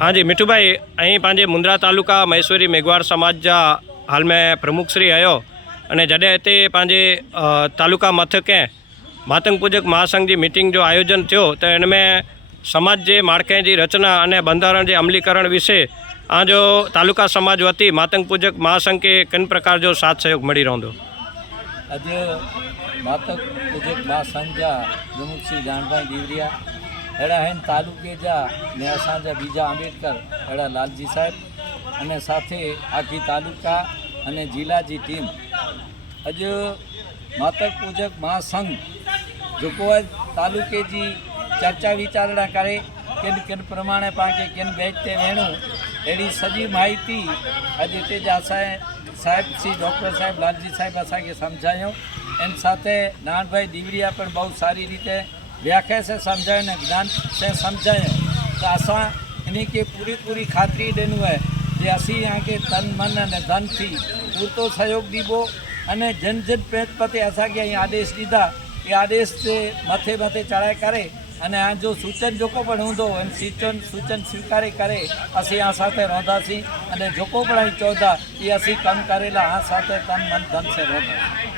હાજી, મીઠુભાઈ, અહીં પાંજે મુન્દ્રા તાલુકા મહેશ્વરી મેઘવાડ સમાજ હાલ મેં પ્રમુખશ્રી આવ્યો અને જડે તે પાંજે તાલુકા મથકે માતંગ પૂજક મહાસંઘજી મિટિંગ જો આયોજન થયો, તો એને મેં સમાજ જે માળખાની રચના અને બંધારણ જે અમલીકરણ વિશે આ જો તાલુકા સમાજ વતી માતંગ પૂજક મહાસંઘ કે કઈ પ્રકાર જો સાથ સહયોગ મળી રહ્યો આજે માતક પૂજક મહાસંઘ પ્રમુખ શ્રી જાણભાઈ દીવરિયા હેડા હેન તાલુકે જા, ને સાંજે બીજા આંબેડકર હેડા લાલજી સાહેબ અને સાથે આખી તાલુકા અને જિલ્લાજી ટીમ. અજ માતક પૂજક મહાસંઘ જોકોવાજ તાલુકેજી ચર્ચા વિચારણા કરે કેન કેન પ્રમાણે પાંકે કેન વહેંચતે વહેણું એની સજી માહિતી આજે તે જ આશાએ સાહેબ શ્રી ડૉક્ટર સાહેબ લાલજી સાહેબ આશાકે સમજાયો. એમ સાથે નાનભાઈ દીવરિયા પણ બહુ સારી રીતે व्याख्या से समझाए ने ज्ञान से समझाए तो असा इनकी पूरी पूरी खातरी डेनू है જે અસી આંકે તન, મન અને ધનથી પૂરતો સહયોગ દીધો અને જન જન પ્રેતપતિ અસાગે અહીં આદેશ દીધા, એ આદેશ તે મથે મથે ચડાય કરે અને આ જો સૂચન જોકો પણ ઊંધો એમ સૂચન સૂચન સ્વીકારે કરે, અસી આ સાથે રોંધાસી અને જોકો પણ અહીં ચોધા, એ અસી કામ કરેલા, આ સાથે તન, મન, ધન છે રોંધા.